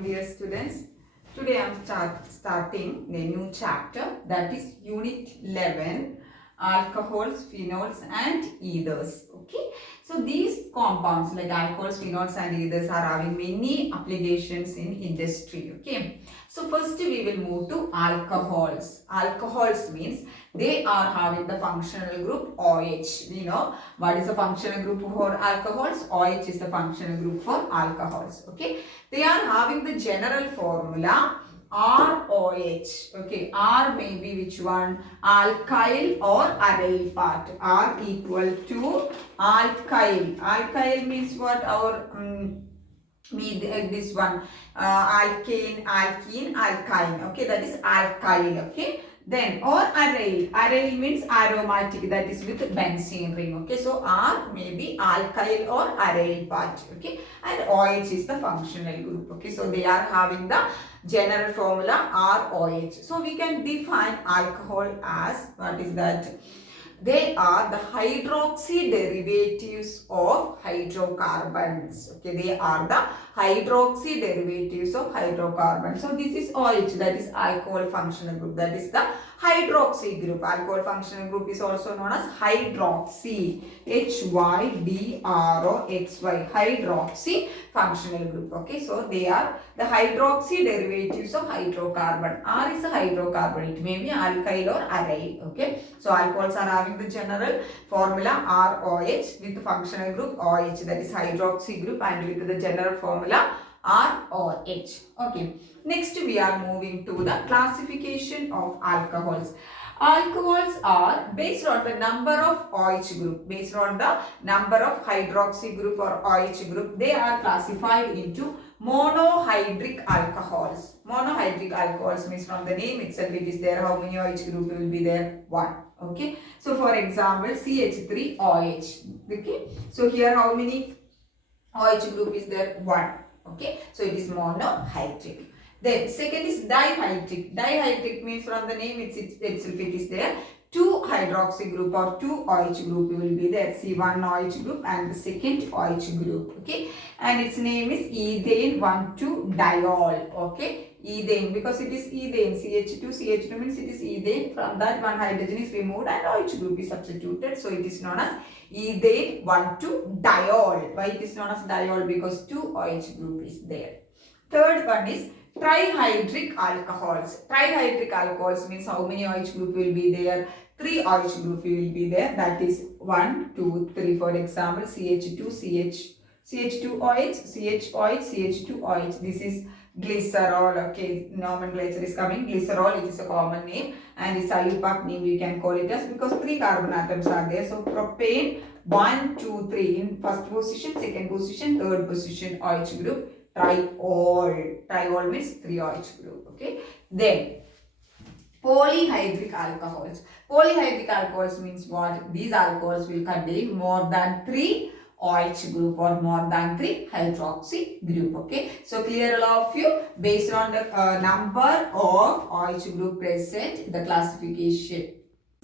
Dear students, today I am starting a new chapter, that is Unit 11, alcohols, phenols and ethers. Okay, so these compounds like alcohols, phenols and ethers are having many applications in industry. Okay, so first we will move to alcohols. Alcohols means they are having the functional group OH. We know what is the functional group for alcohols. OH is the functional group for alcohols. Okay, they are having the general formula ROH. Okay, R may be which one? Alkyl or aryl part. R equal to alkyl. Alkyl means what? Our this one alkane, alkene, alkyne. Okay, that is alkyl. Okay, then or aryl. Aryl means aromatic, that is with benzene ring. Okay, so R may be alkyl or aryl part. Okay, and OH is the functional group. Okay, so they are having the general formula ROH. So we can define alcohol as, what is that? They are the hydroxy derivatives of hydrocarbons. Okay, they are the hydroxy derivatives of hydrocarbons. So this is OH, that is alcohol functional group. That is the hydroxy group. Alcohol functional group is also known as hydroxy. HYDROXY, hydroxy functional group. Okay, so they are the hydroxy derivatives of hydrocarbon. R is a hydrocarbon. It may be alkyl or aryl. Okay, so alcohols are having the general formula ROH with the functional group OH, that is hydroxy group, and with the general formula ROH. Okay, next we are moving to the classification of alcohols. Alcohols are based on the number of OH group, based on the number of hydroxy group or OH group. They are classified into monohydric alcohols. Monohydric alcohols means from the name itself it is there. How many OH group will be there? One. Okay. So for example, CH3OH. Okay. So here how many OH group is there? One. Okay. So it is monohydric. Then second is dihydric. Dihydric means from the name itself it is there. Two hydroxy group or two OH group will be there. C1 OH group and the second OH group. Okay. And its name is ethane 1,2-diol. Okay. Ethane, because it is ethane. CH2 means it is ethane. From that one hydrogen is removed and OH group is substituted. So it is known as ethane 1,2-diol. Why it is known as diol? Because two OH group is there. Third one is trihydric alcohols. Trihydric alcohols means how many OH group will be there? 3 OH group will be there. That is 1, 2, 3. For example, CH2OH, CHOH, CH2OH. This is glycerol. Okay, nomenclature is coming. Glycerol, it is a common name, and its IUPAC name we can call it as, because 3 carbon atoms are there. So propane 1, 2, 3 in first position, second position, third position OH group. Triol. Triol means 3 OH group. Okay. Then polyhydric alcohols. Polyhydric alcohols means what? These alcohols will contain more than 3 OH group or more than 3 hydroxy group. Okay. So clear all of you, based on the number of OH group present, the classification.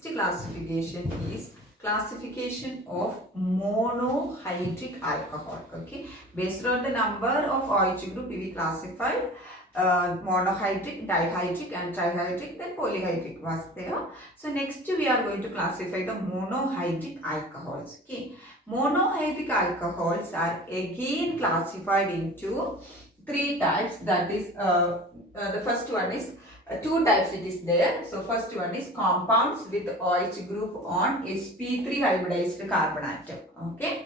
The classification is classification of monohydric alcohol. Okay, based on the number of OH group we classify monohydric, dihydric and trihydric, then polyhydric was there. So next we are going to classify the monohydric alcohols. Okay, monohydric alcohols are again classified into 3 types. That is the first one is 2 types it is there. So first one is compounds with OH group on sp3 hybridized carbon atom. Okay.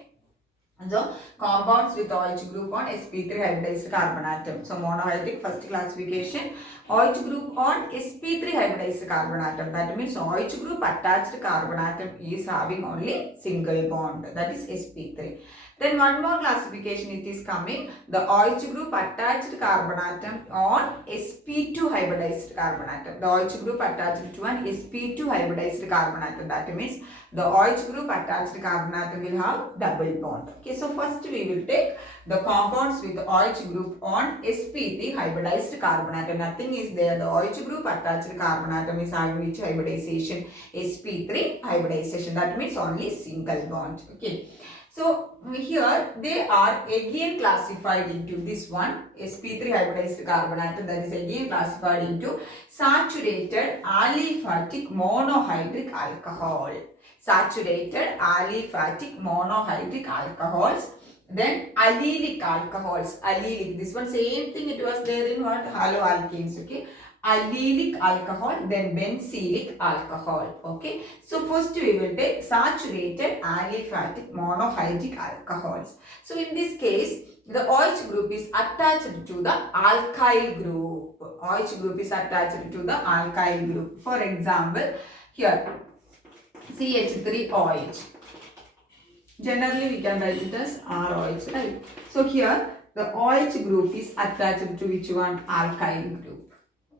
So compounds with OH group on sp3 hybridized carbon atom. So monohydric first classification, OH group on sp3 hybridized carbon atom. That means OH group attached carbon atom is having only single bond, that is sp3. Then one more classification it is coming, the OH group attached carbon atom on sp2 hybridized carbon atom. The OH group attached to an sp2 hybridized carbon atom. That means the OH group attached carbon atom will have double bond. Okay, so first we will take the compounds with OH group on sp3 hybridized carbon atom. Nothing is there. The OH group attached carbon atom is having which hybridization? sp3 hybridization. That means only single bond. Okay. So here they are again classified into this one sp3 hybridized carbon atom, that is again classified into saturated aliphatic monohydric alcohol. Saturated aliphatic monohydric alcohols. Then allylic alcohols. Allylic. This one same thing it was there in what? Haloalkanes. Okay. Allylic alcohol, then benzylic alcohol. Okay. So first we will take saturated aliphatic monohydric alcohols. So in this case, the OH group is attached to the alkyl group. OH group is attached to the alkyl group. For example, here CH3OH. Generally we can write it as ROH, right? So here the OH group is attached to which one? Alkyl group.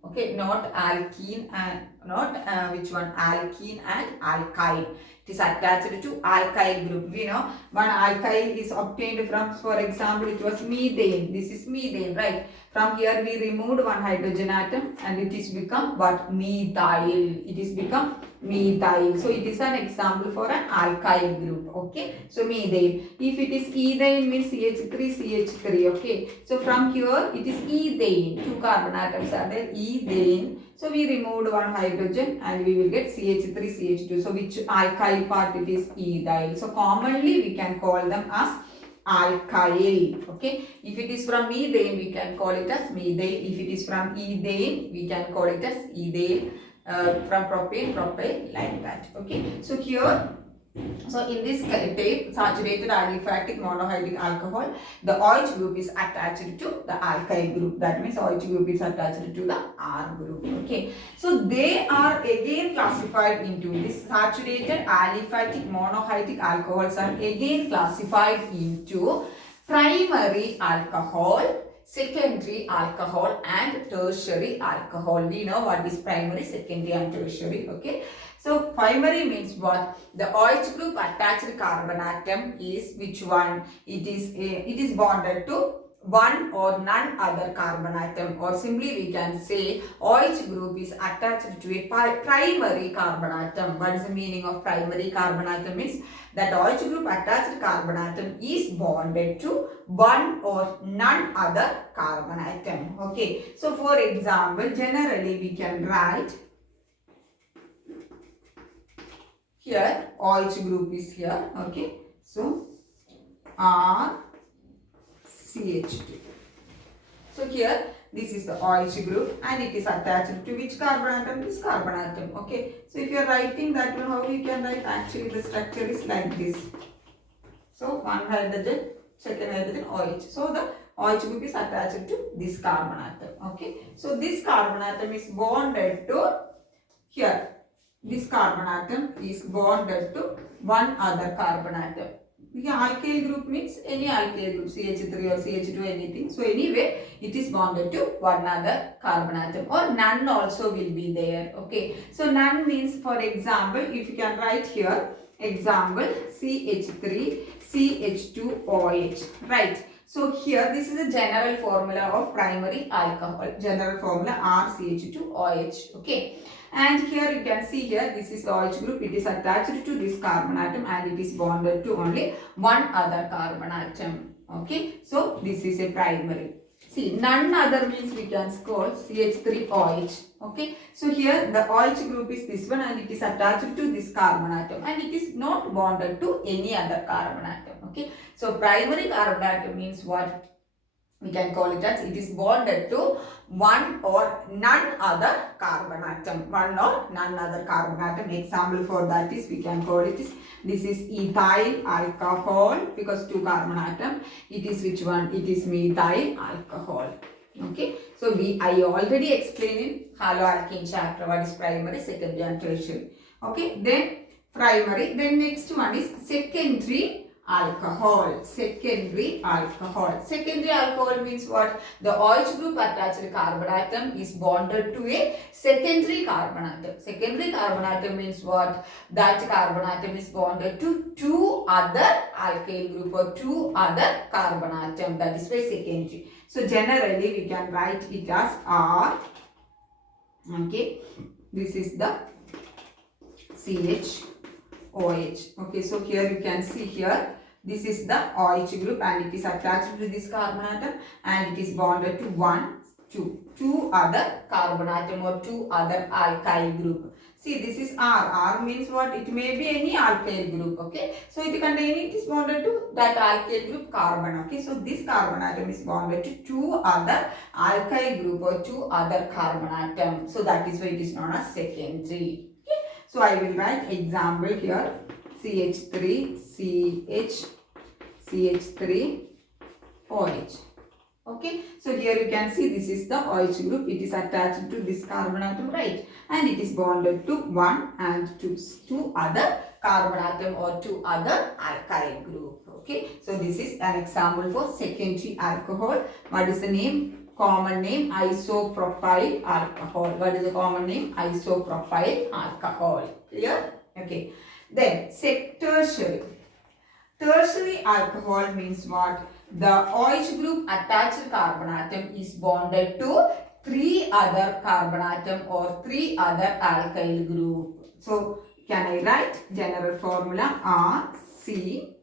Okay, not alkene and not which one? Alkene and alkyne. It is attached to alkyl group. We know one alkyl is obtained from, for example, it was methane. This is methane, right? From here we removed one hydrogen atom and it is become what? Methyl. It is become methyl. So it is an example for an alkyl group. Okay. So methane. If it is ethane means CH3, okay. So from here it is ethane. Two carbon atoms are there. Ethane. So we removed one hydrogen and we will get CH3, CH2. So which alkyl part it is? Ethyl. So commonly we can call them as alkyl. Okay. If it is from methane we can call it as methyl. If it is from ethane we can call it as ethyl. From propane, propyl, like that. Okay. So here, so in this type, saturated aliphatic monohydric alcohol, the OH group is attached to the alkyl group. That means OH group is attached to the R group. Okay. So they are again classified into this saturated aliphatic monohydric alcohols are again classified into primary alcohol, secondary alcohol and tertiary alcohol. We know what is primary, secondary and tertiary. Okay. So primary means what? The OH group attached carbon atom is which one? It is bonded to one or none other carbon atom, or simply we can say OH group is attached to a primary carbon atom. What is the meaning of primary carbon atom? Means that OH group attached carbon atom is bonded to one or none other carbon atom. Okay. So for example, generally we can write here OH group is here. Okay. So R CH2. So here this is the OH group and it is attached to which carbon atom? This carbon atom. Okay. So if you are writing that one, how you can write? Actually the structure is like this. So one hydrogen, second hydrogen, OH. So the OH group is attached to this carbon atom. Okay. So this carbon atom is bonded to here. This carbon atom is bonded to one other carbon atom. The alkyl group means any alkyl group, CH3 or CH2, anything. So anyway, it is bonded to one other carbon atom, or none also will be there. Okay. So none means, for example, if you can write here, example CH3, CH2OH, right? So here this is a general formula of primary alcohol. General formula RCH2OH. Okay. And here you can see here, this is the OH group. It is attached to this carbon atom and it is bonded to only one other carbon atom. Okay. So this is a primary. See, none other means we can call CH3OH. Okay. So here the OH group is this one and it is attached to this carbon atom and it is not bonded to any other carbon atom. Okay. So primary carbon atom means what? We can call it as it is bonded to one or none other carbon atom. One or none other carbon atom. Example for that is we can call it is, this is ethyl alcohol because two carbon atom. It is which one? It is methyl alcohol. Okay. So I already explained in haloalkane chapter what is primary, secondary and tertiary. Okay. Then primary. Then next one is secondary alcohol. Secondary alcohol. Secondary alcohol means what? The OH group attached carbon atom is bonded to a secondary carbon atom. Secondary carbon atom means what? That carbon atom is bonded to two other alkyl group or two other carbon atom. That is why secondary. So generally we can write it as R. Okay. This is the CH OH. Okay, so here you can see here This is the OH group and it is attached to this carbon atom and it is bonded to two other carbon atom or two other alkyl group. See, this is R. R means what? It may be any alkyl group, okay? So, it is bonded to that alkyl group carbon, okay? So, this carbon atom is bonded to two other alkyl group or two other carbon atom. So, that is why it is known as secondary. Okay? So, I will write example here. CH3, CH, CH3, OH. Okay, so here you can see this is the OH group. It is attached to this carbon atom, right? And it is bonded to one and two other carbon atom or two other alkyl group. Okay, so this is an example for secondary alcohol. What is the name? Common name isopropyl alcohol. What is the common name? Isopropyl alcohol. Clear? Okay. Then tertiary. Tertiary alcohol means what? The OH group attached carbon atom is bonded to three other carbon atom or three other alkyl group. So, can I write general formula R, C,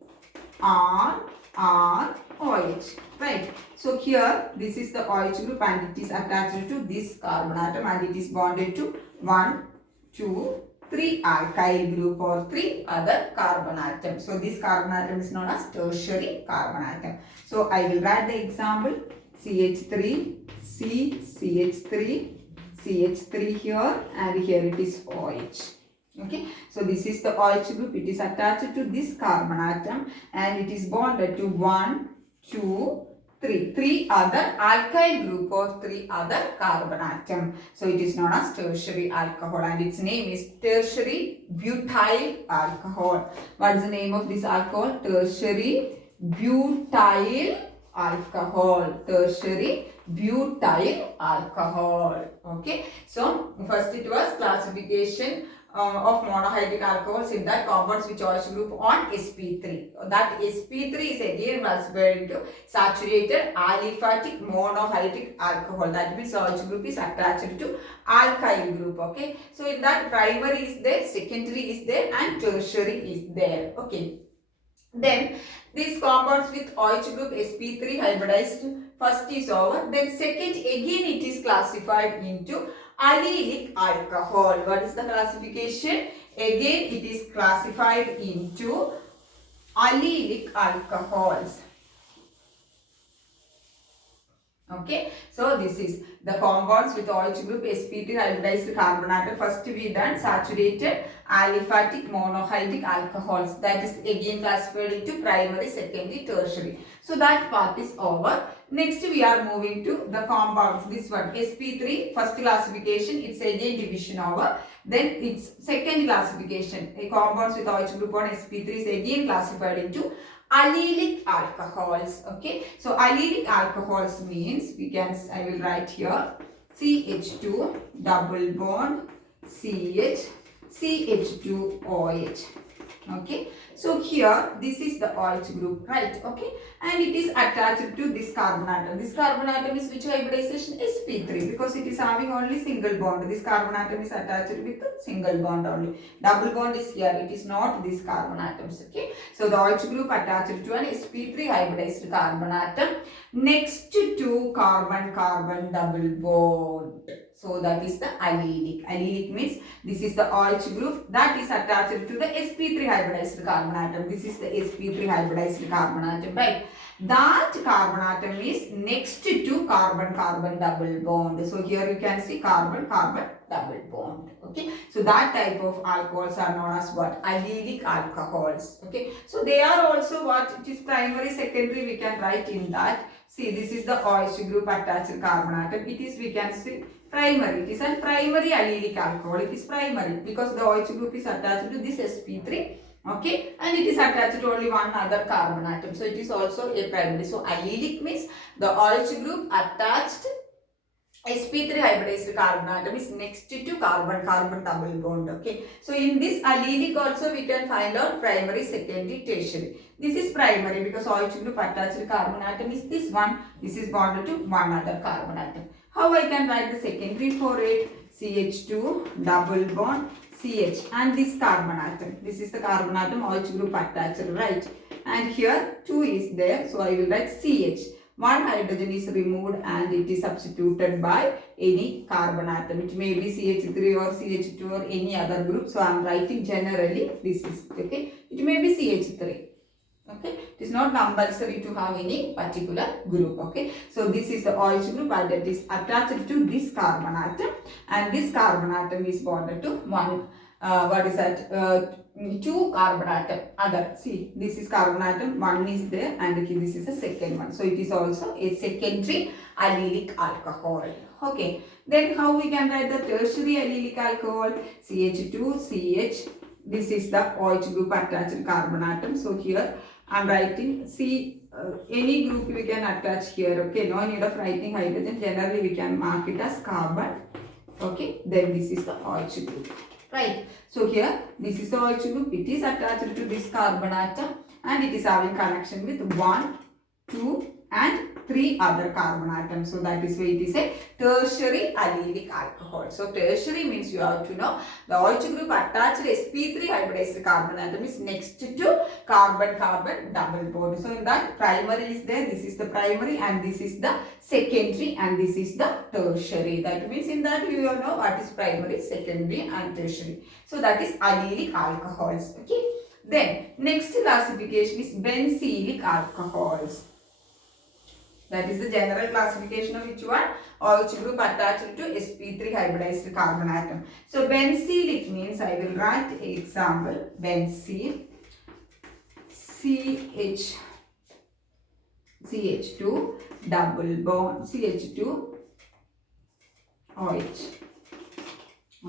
R, R, OH, right? So, here this is the OH group and it is attached to this carbon atom and it is bonded to 1, 2, 3 alkyl group or 3 other carbon atoms. So, this carbon atom is known as tertiary carbon atom. So, I will write the example CH3, C, CH3, CH3 here and here it is OH. Okay, so this is the OH group. It is attached to this carbon atom and it is bonded to 1, 2, 3 other alkyl group or 3 other carbon atom. So it is known as tertiary alcohol and its name is tertiary butyl alcohol. What is the name of this alcohol? Tertiary butyl alcohol. Tertiary butyl alcohol. Okay, so first it was classification of monohydrate alcohols in that compounds which OH group on sp3. That sp3 is again classified into saturated aliphatic monohydrate alcohol. That means OH group is attached to alkyl group. Okay, so in that primary is there, secondary is there and tertiary is there. Okay, then these compounds with OH group sp3 hybridized first is over, then second again it is classified into allylic alcohol. What is the classification? Again it is classified into allylic alcohols. Okay, so this is the compounds with OH group sp3 hybridized carbon atom. First we done saturated aliphatic monohydrate alcohols. That is again classified into primary, secondary, tertiary. So that part is over. Next we are moving to the compounds. This one sp3 first classification, it's again division over. Then its second classification, a compounds with OH group on sp3 is again classified into allylic alcohols. Okay, so allylic alcohols means I will write here CH2 double bond CH CH2OH. Okay, so here this is the OH group, right? Okay, and it is attached to this carbon atom. This carbon atom is which hybridization? sp3, because it is having only single bond. This carbon atom is attached with a single bond only. Double bond is here, it is not these carbon atoms. Okay, so the OH group attached to an sp3 hybridized carbon atom next to carbon-carbon double bond. So that is the allylic. Allylic means this is the OH group that is attached to the sp3 hybridized carbon atom. This is the sp3 hybridized carbon atom, right? That carbon atom is next to carbon-carbon double bond. So here you can see carbon-carbon double bond. Okay, so that type of alcohols are known as what? Allylic alcohols. Okay, so they are also what? It is primary, secondary, we can write in that. See, this is the OH group attached carbon atom. It is, we can see, primary. It is a primary allylic alcohol. It is primary because the OH group is attached to this sp3. Okay, and it is attached to only one other carbon atom. So it is also a primary. So allylic means the OH group attached sp3 hybridized carbon atom is next to carbon-carbon double bond. Okay, so in this allylic also we can find out primary, secondary, tertiary. This is primary because OH group attached carbon atom is this one. This is bonded to one other carbon atom. How I can write the secondary for it? CH2 double bond CH and this carbon atom. This is the carbon atom OH group attached, right? and here 2 is there, so I will write CH. One hydrogen is removed and it is substituted by any carbon atom. It may be CH3 or CH2 or any other group. So I am writing generally this is okay. It may be CH3. Okay, it is not compulsory to have any particular group. Okay, so this is the OH group and it is attached to this carbon atom, and this carbon atom is bonded to one two carbon atom other. See, this is carbon atom, one is there and this is the second one, so it is also a secondary allylic alcohol. Okay, then how we can write the tertiary allylic alcohol? CH2 CH, this is the OH group attached carbon atom. So here I am writing any group we can attach here. Okay, no need of writing hydrogen. Generally we can mark it as carbon. Okay, then this is the OH group. Right. So here this is the OH group. It is attached to this carbon atom and it is having connection with 1, 2 and 3 other carbon atoms. So that is why it is a tertiary allylic alcohol. So tertiary means you have to know the OH group attached sp3 hybridized carbon atom is next to carbon-carbon double bond. So in that primary is there. This is the primary and this is the secondary and this is the tertiary. That means in that you will know what is primary, secondary and tertiary. So that is allylic alcohols. Okay. Then next classification is benzylic alcohols. That is the general classification of which one? OH group attached to sp3 hybridized carbon atom. So benzylic means I will write example benzene CH2 double bond CH2 OH.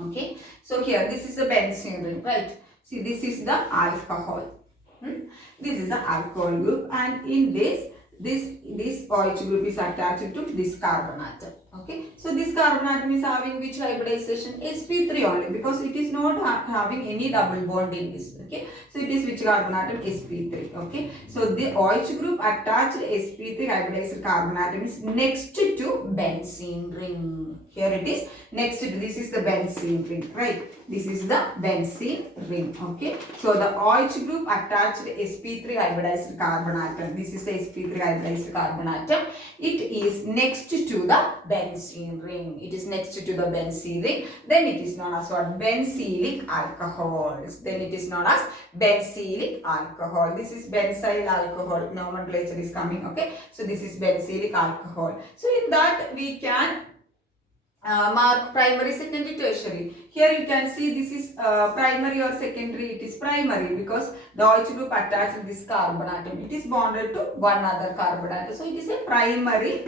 Okay. So here this is the benzene ring, right? See, this is the alcohol. This is the alcohol group and in this OH group is attached to this carbon atom. Okay, so this carbon atom is having which hybridization? sp3 only, because it is not having any double bond in this. Okay, so it is which carbon atom? sp3. Okay, so the OH group attached sp3 hybridized carbon atom is next to benzene ring. Here it is next to, this is the benzene ring, right? This is the benzene ring. Okay, so the OH group attached sp3 hybridized carbon atom. This is the sp3 hybridized carbon atom. It is next to the benzene ring. It is next to the benzene ring. Then it is known as what? Benzylic alcohols. Then it is known as benzylic alcohol. This is benzyl alcohol. Nomenclature is coming. Okay, so this is benzylic alcohol. So in that we can mark primary, secondary, tertiary. Here you can see this is primary or secondary. It is primary because the OH group attached to this carbon atom. It is bonded to one other carbon atom. So it is a primary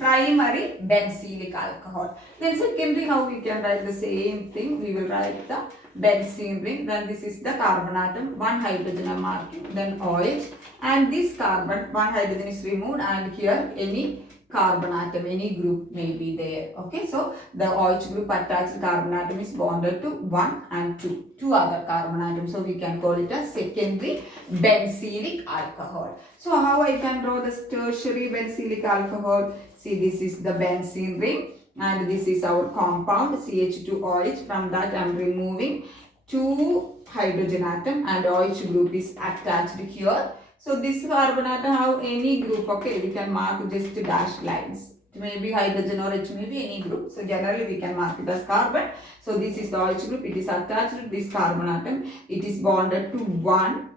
benzylic alcohol. Then secondary, how we can write the same thing? We will write the benzene ring. Then this is the carbon atom. One hydrogen are marking. Then OH. And this carbon, one hydrogen is removed and here any carbon atom, any group may be there. Okay, so the OH group attached carbon atom is bonded to 1 and 2 other carbon atoms. So we can call it a secondary benzylic alcohol. So how I can draw this tertiary benzylic alcohol? See, this is the benzene ring and this is our compound CH2OH. From that I am removing 2 hydrogen atom and OH group is attached here. So this carbon atom have any group, okay, we can mark just dashed lines. It may be hydrogen or it may be any group. So generally we can mark it as carbon. So this is the OH group, it is attached to this carbon atom. It is bonded to 1,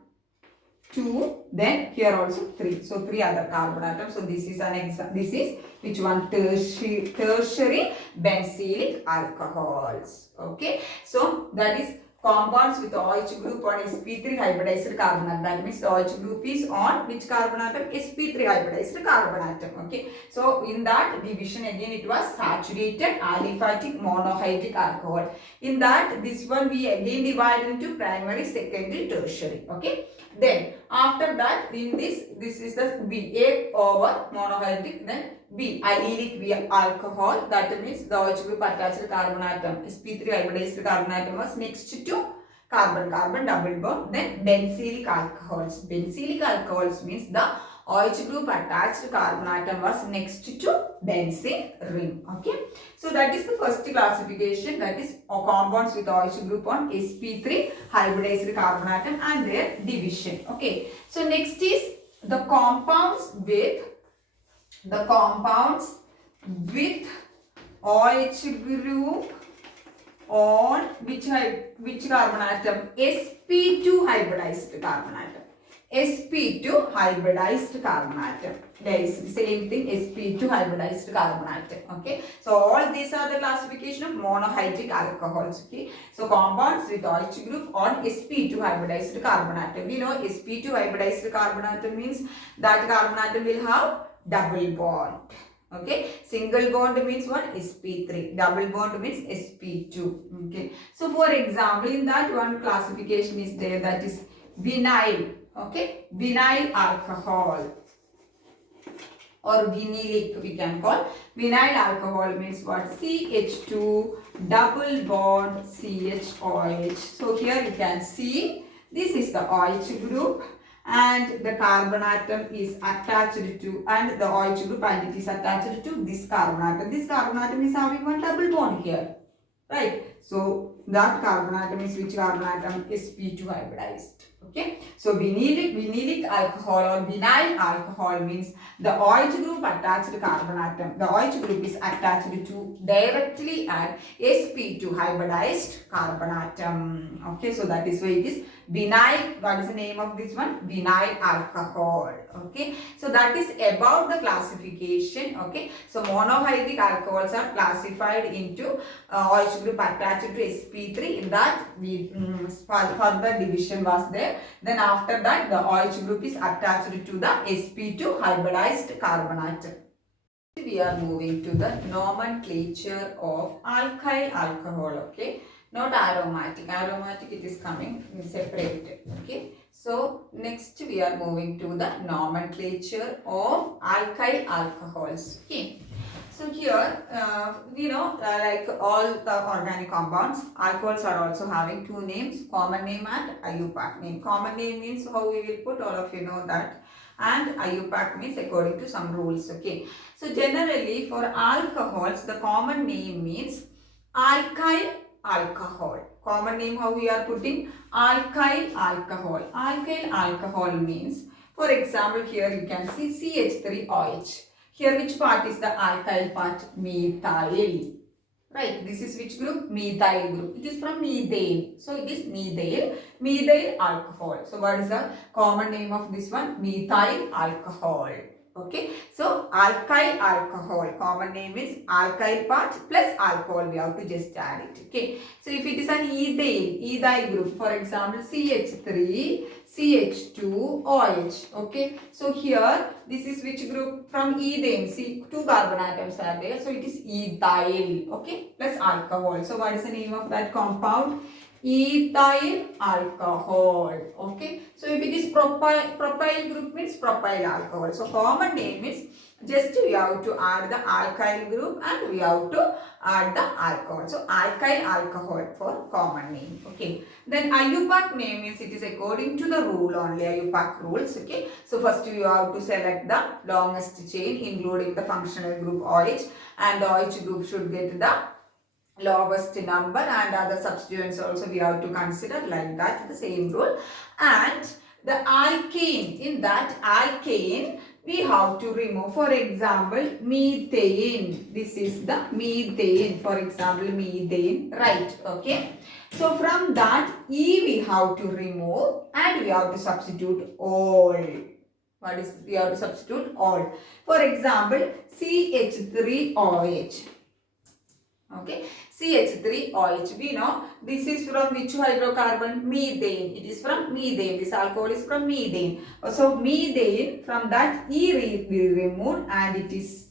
2, then here also 3. So 3 other carbon atoms. So this is an example. This is which one? Tertiary benzylic alcohols. Okay. So that is compounds with OH group on sp3 hybridized carbon atom. That means the OH group is on which carbon atom? sp3 hybridized carbon atom. Okay. So in that division again it was saturated aliphatic monohydric alcohol. In that this one we again divide into primary, secondary, tertiary. Okay. Then after that in this is the B, A over monohydric, then B, allylic B alcohol. That means the OH group attached carbon atom, sp3 hybridized carbon atom was next to carbon-carbon double bond. Then benzylic alcohols. Benzylic alcohols means the OH group attached carbon atom was next to benzene ring. Okay. So that is the first classification, that is compounds with OH group on sp3 hybridized carbon atom and their division. Okay. So next is the compounds with OH group on which carbon atom? sp2 hybridized carbon atom. sp2 hybridized carbon atom. There is the same thing, sp2 hybridized carbon atom. Okay. So all these are the classification of monohydric alcohols. Okay. So compounds with OH group on sp2 hybridized carbon atom. We know sp2 hybridized carbon atom means that carbon atom will have double bond. Okay, single bond means what? sp3. Double bond means sp2. Okay, so for example, in that one classification is there, that is vinyl. Okay, vinyl alcohol or vinylic we can call. Vinyl alcohol means what? CH2 double bond CHOH. So here you can see this is the OH group and the carbon atom is attached to, and the OH group, and it is attached to this carbon atom. This carbon atom is having one double bond here, right? So that carbon atom is which carbon atom? sp2 hybridized. Okay, so vinylic alcohol or vinyl alcohol means the OH group attached to carbon atom. The OH group is attached to directly at sp2 hybridized carbon atom. Okay, so that is why it is vinyl. What is the name of this one? Vinyl alcohol. Okay, so that is about the classification. Okay, so monohydric alcohols are classified into OH group attached to sp3. In that we further division was there. Then after that the OH group is attached to the sp2 hybridized carbon atom. We are moving to the nomenclature of alkyl alcohol. Okay, not aromatic. Aromatic it is coming separate. Okay, so next we are moving to the nomenclature of alkyl alcohols. Okay, so here like all the organic compounds, alcohols are also having two names, common name and IUPAC name. Common name means how we will put, all of you know that, and IUPAC means according to some rules. Okay, so generally for alcohols the common name means alkyl alcohol. Common name how we are putting? Alkyl alcohol. Alkyl alcohol means, for example, here you can see CH3OH. Here which part is the alkyl part? Methyl. Right, this is which group? Methyl group. It is from methane. So it is methyl alcohol. So what is the common name of this one? Methyl alcohol. Okay, so alkyl alcohol, common name is alkyl part plus alcohol, we have to just add it. Okay, so if it is an ethyl group, for example CH3 CH2 OH. Okay, so here this is which group? From ethane. See, two carbon atoms are there, so it is ethyl. Okay, plus alcohol. So what is the name of that compound? Ethyl alcohol. Okay, so if it is propyl group means propyl alcohol. So common name is just we have to add the alkyl group and we have to add the alcohol. So alkyl alcohol for common name. Okay, then IUPAC name is, it is according to the rule only, IUPAC rules. Okay, so first you have to select the longest chain including the functional group OH, and the OH group should get the lowest number, and other substituents also we have to consider like that, the same rule. And the alkane, in that alkane we have to remove, for example methane. This is the methane, for example methane, right? Okay, so from that E we have to remove and we have to substitute all. What is, we have to substitute all. For example CH3OH. Okay, CH3OH, we know this is from which hydrocarbon? Methane. It is from methane. This alcohol is from methane. So methane, from that E will be removed and it is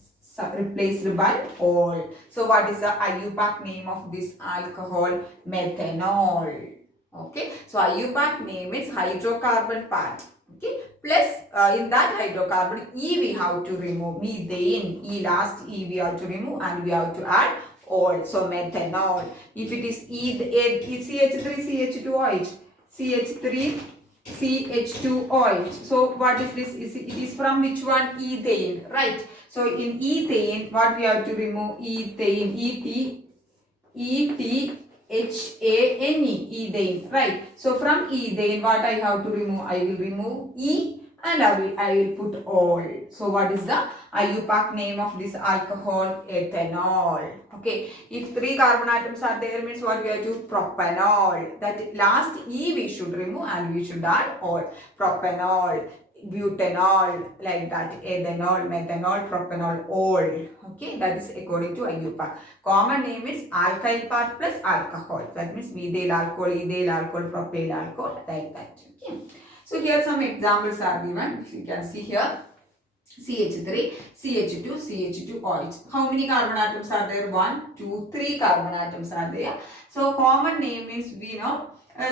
replaced by all. So what is the IUPAC name of this alcohol? Methanol. Okay, so IUPAC name is hydrocarbon part. Okay, plus in that hydrocarbon E we have to remove, methane, E, last E we have to remove and we have to add all. So methanol. If it is CH3 CH2OH, CH3 CH2OH. So what is this? It is from which one? Ethane, right? So in ethane, what we have to remove? Ethane, ethane, ethane, right? So from ethane, what I have to remove? I will remove E and I will put all. So what is the IUPAC name of this alcohol? Ethanol. Okay. If 3 carbon atoms are there, means what we have to? Propanol. That last E we should remove and we should add all. Propanol, butanol, like that, ethanol, methanol, propanol, all. Okay, that is according to IUPAC. Common name is alkyl part plus alcohol. That means methyl alcohol, ethyl alcohol, propyl alcohol, like that. Okay. So here some examples are given. You can see here. CH3, CH2, CH2OH. How many carbon atoms are there? 1, 2, 3 carbon atoms are there. So common name is, we know,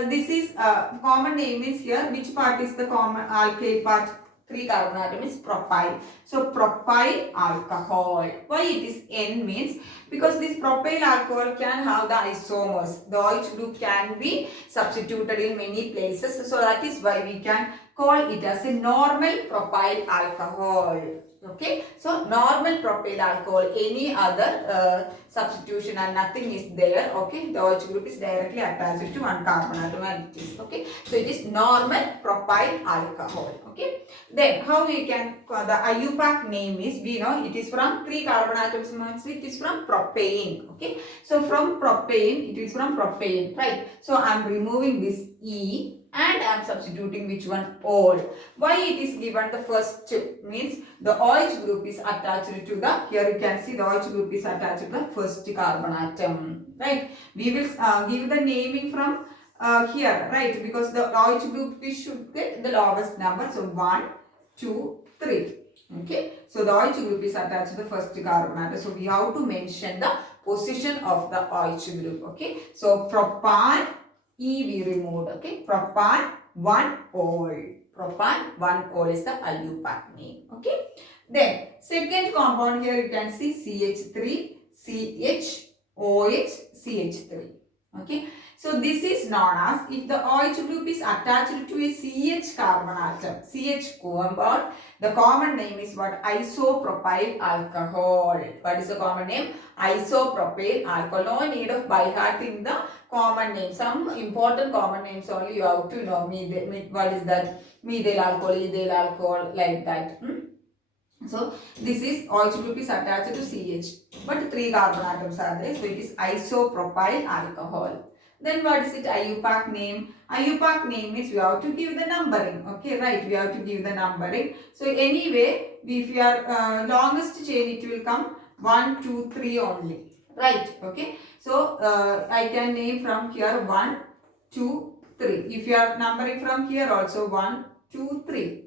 this is common name is here. Which part is the common alkyl part? 3 carbon atom is propyl. So propyl alcohol. Why it is N means? Because this propyl alcohol can have the isomers. The OH group can be substituted in many places. So that is why we can call it as a normal propyl alcohol. Okay, so normal propyl alcohol, any other substitution and nothing is there. Okay, the OH group is directly attached to one carbon atom and it is okay. So it is normal propyl alcohol. Okay, then how we can the IUPAC name is, we know it is from 3 carbon atoms, it is from propane. Okay, so from propane, it is from propane, right? So I am removing this E and I am substituting which one? All. Why it is given the first means the OH group is attached to the, here you can see the OH group is attached to the first carbon atom, right? We will give the naming from here, right? Because the OH group we should get the lowest number. So 1, 2, 3. Okay. So the OH group is attached to the first carbon atom. So we have to mention the position of the OH group. Okay. So propan, E we removed. Okay. Propan 1 ol. Propan 1 ol is the IUPAC name. Okay. Then second compound here you can see CH3, CHOH, CH3. Okay. So this is known as, if the OH group is attached to a CH carbon atom, CH compound, the common name is what? Isopropyl alcohol. What is the common name? Isopropyl alcohol. No need of by hearting the common name. Some important common names only you have to know. What is that? Methyl alcohol, ethyl alcohol, like that. So this is OH group is attached to CH, but 3 carbon atoms are there. So it is isopropyl alcohol. Then what is it? IUPAC name. IUPAC name is we have to give the numbering. Okay, right? We have to give the numbering. So anyway, if you are longest chain, it will come 1, 2, 3 only. Right? Okay. So I can name from here 1, 2, 3. If you are numbering from here also 1, 2, 3.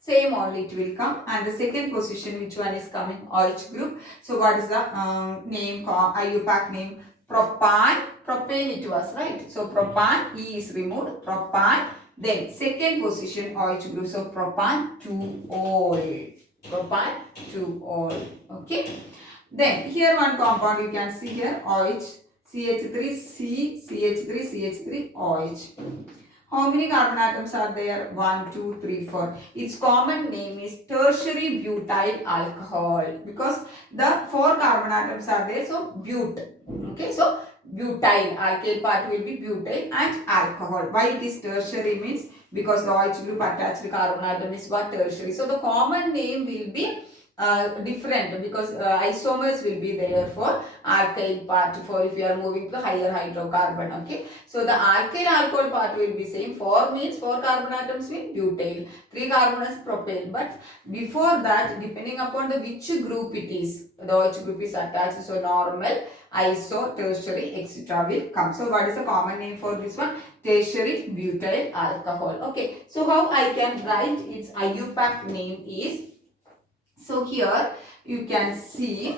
Same only it will come. And the second position, which one is coming? OH group. So what is the name? IUPAC name? Propan. Propane it was, right? So propan, E is removed. Propan. Then second position OH group. So propan 2-ol. Propan 2-ol. Okay. Then here one compound you can see here OH. CH3, CH3, OH. How many carbon atoms are there? 1, 2, 3, 4. Its common name is tertiary butyl alcohol because the 4 carbon atoms are there. So but. Okay, so butyl, alkyl part will be butyl and alcohol. Why it is tertiary means because the OH group attached to carbon atom is what? Tertiary. So the common name will be different because isomers will be there for alkyl part for if you are moving to the higher hydrocarbon. Okay, so the alkyl alcohol part will be same. 4 means 4 carbon atoms mean butyl, 3 carbon is propane. But before that, depending upon the which group it is, the OH group is attached. So normal, iso, tertiary, etc. will come. So what is the common name for this one? Tertiary butyl alcohol. Okay, so how I can write its IUPAC name is, so here you can see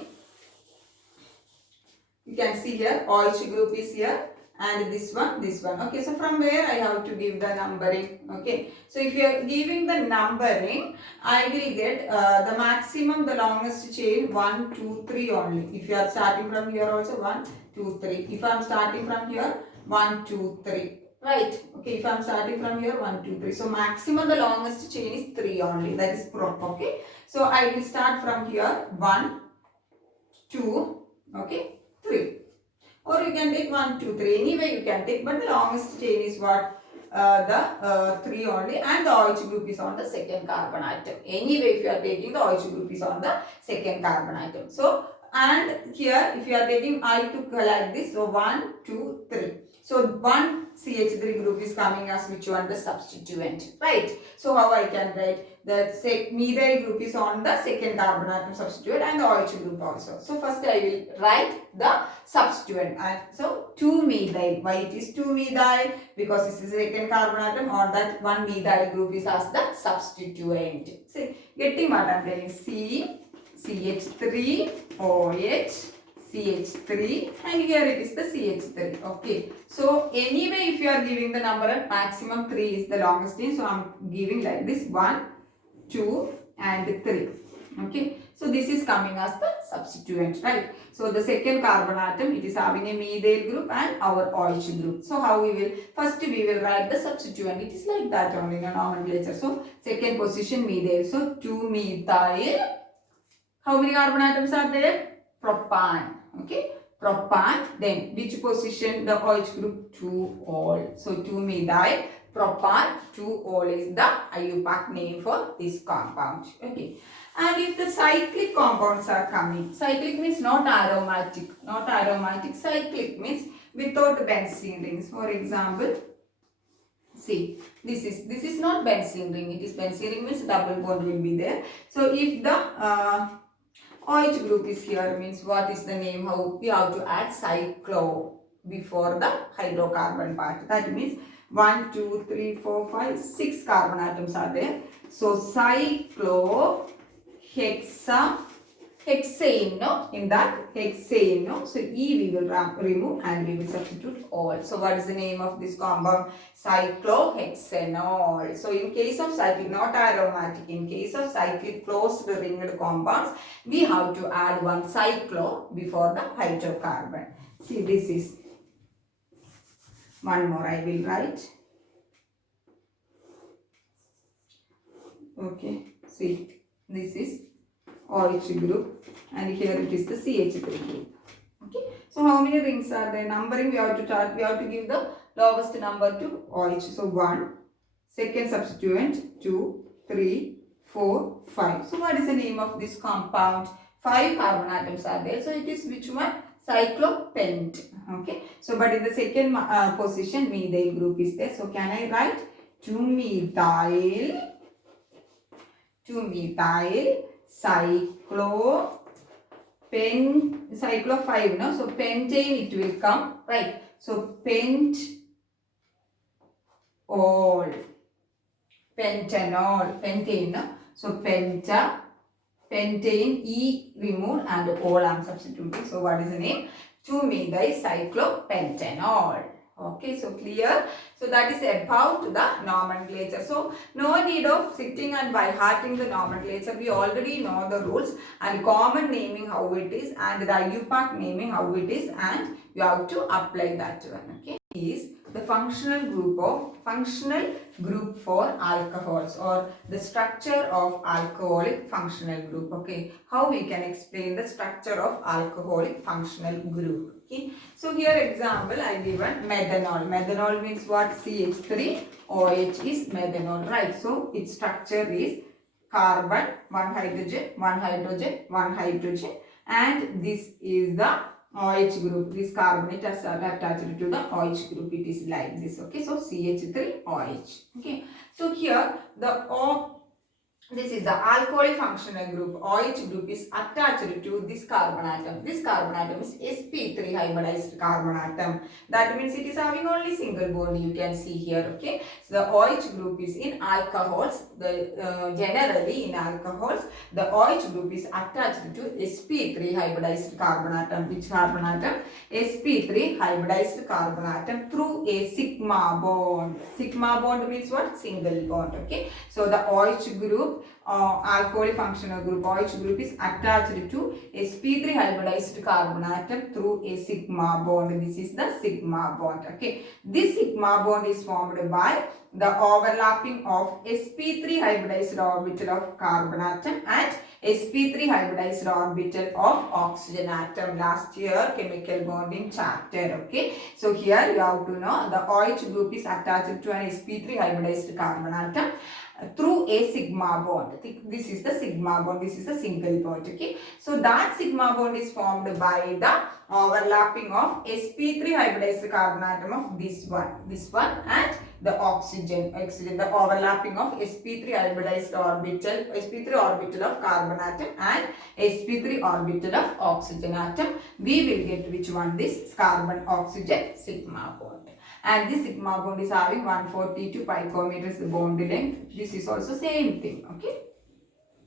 here OH group is here and this one. Okay, so from where I have to give the numbering. Okay, so if you are giving the numbering, I will get the maximum, the longest chain 1, 2, 3 only. If you are starting from here also 1, 2, 3. If I am starting from here 1, 2, 3. Right. Okay, if I'm starting from here, 1, 2, 3. So maximum the longest chain is 3 only. That is prop. Okay. So I will start from here. 1, 2, okay, 3. Or you can take 1, 2, 3. Anyway, you can take, but the longest chain is what? The 3 only, and the OH group is on the second carbon atom. Anyway, if you are taking, the OH group is on the second carbon atom. So, and here, if you are taking, I took like this. So, 1, 2, 3. So, one CH3 group is coming as which one? The substituent, right? So, how I can write? The methyl group is on the second carbon atom substituent and the OH group also. So, first I will write the substituent. And so 2-methyl. Why it is 2-methyl? Because this is the second carbon atom, on that one methyl group is as the substituent. See, getting what I am telling? CH3, OH, CH3, and here it is the CH3. Okay. So anyway, if you are giving the number at maximum 3 is the longest chain. So I am giving like this 1, 2 and 3. Okay. So this is coming as the substituent, right? So the second carbon atom, it is having a methyl group and our OH group. So how we will, first we will write the substituent. It is like that only in a nomenclature. So second position methyl. So 2-methyl. How many carbon atoms are there? Propan. Okay. Propan. Then which position? The OH group 2-ol. So 2-methyl. Propan 2-ol is the IUPAC name for this compound. Okay. And if the cyclic compounds are coming, cyclic means not aromatic. Not aromatic. Cyclic means without benzene rings. For example, see, this is not benzene ring. It is benzene ring means double bond will be there. So if the OH group is here, means what is the name? How we have to add cyclo before the hydrocarbon part. That means 1, 2, 3, 4, 5, 6 carbon atoms are there. So cyclo hexane, no? In that hexane, no? So E we will remove and we will substitute all. So what is the name of this compound? Cyclohexanol. So in case of cyclic, not aromatic, in case of cyclic closed ringed compounds, we have to add one cyclo before the hydrocarbon. See, this is one more I will write. Okay, see. This is OH group and here it is the CH3 group. Okay. So how many rings are there? Numbering we have to chart. We have to give the lowest number to OH. So 1, second substituent 2, 3, 4, 5. So what is the name of this compound? 5 carbon atoms are there. So it is which one? Cyclopent. Okay. So but in the second position methyl group is there. So can I write 2-methyl? 2-methyl cyclo 5, no? So pentane it will come, right? So pentanol, pentane, no? So pentane, E removed and all I am substituting. So what is the name? 2-methyl cyclopentanol. Okay, so clear. So that is about the nomenclature. So no need of sitting and by hearting the nomenclature. We already know the rules and common naming how it is and the IUPAC naming how it is, and you have to apply that one. Okay, is the functional group for alcohols, or the structure of alcoholic functional group. Okay, how we can explain the structure of alcoholic functional group. Okay, so here example I given methanol. Methanol means what? CH3 OH is methanol, right? So its structure is carbon, 1 hydrogen, 1 hydrogen, 1 hydrogen, and this is the OH group. This carbonate is attached to the OH group. It is like this. Okay, so CH3 OH. Okay, so here the this is the alcoholic functional group. OH group is attached to this carbon atom. This carbon atom is sp3 hybridized carbon atom. That means it is having only single bond. You can see here. Okay, so the OH group is in alcohols. Generally in alcohols, the OH group is attached to sp3 hybridized carbon atom. Which carbon atom? sp3 hybridized carbon atom through a sigma bond. Sigma bond means what? Single bond. Okay, so the OH group alcoholic functional group OH group is attached to sp3 hybridized carbon atom through a sigma bond. This is the sigma bond. Okay, this sigma bond is formed by the overlapping of sp3 hybridized orbital of carbon atom and sp3 hybridized orbital of oxygen atom. Last year chemical bonding chapter. Okay, so here you have to know the OH group is attached to an sp3 hybridized carbon atom through a sigma bond. This is the sigma bond. This is a single bond. Okay, so that sigma bond is formed by the overlapping of sp3 hybridized carbon atom of this one and the oxygen, the overlapping of sp3 hybridized orbital, sp3 orbital of carbon atom and sp3 orbital of oxygen atom. We will get which one? This carbon oxygen sigma bond. And this sigma bond is having 142 picometers bond length. This is also same thing. Okay,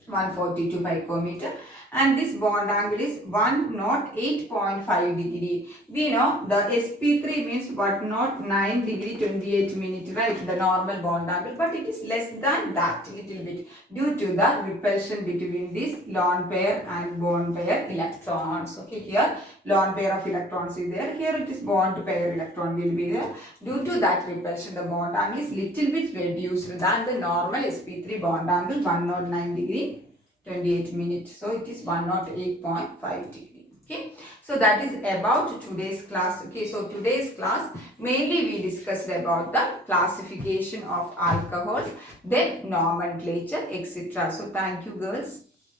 142 picometer. And this bond angle is 108.5 degree. We know the sp3 means 109 degree 28 minute, right? The normal bond angle, but it is less than that little bit due to the repulsion between this lone pair and bond pair electrons. Okay, here lone pair of electrons is there. Here it is bond pair electron will be there. Due to that repulsion, the bond angle is little bit reduced than the normal sp3 bond angle 109 degree 28 minutes. So it is 108.5 degree. Okay, so that is about today's class. Okay, so today's class mainly we discussed about the classification of alcohols, then nomenclature, etc. So thank you girls.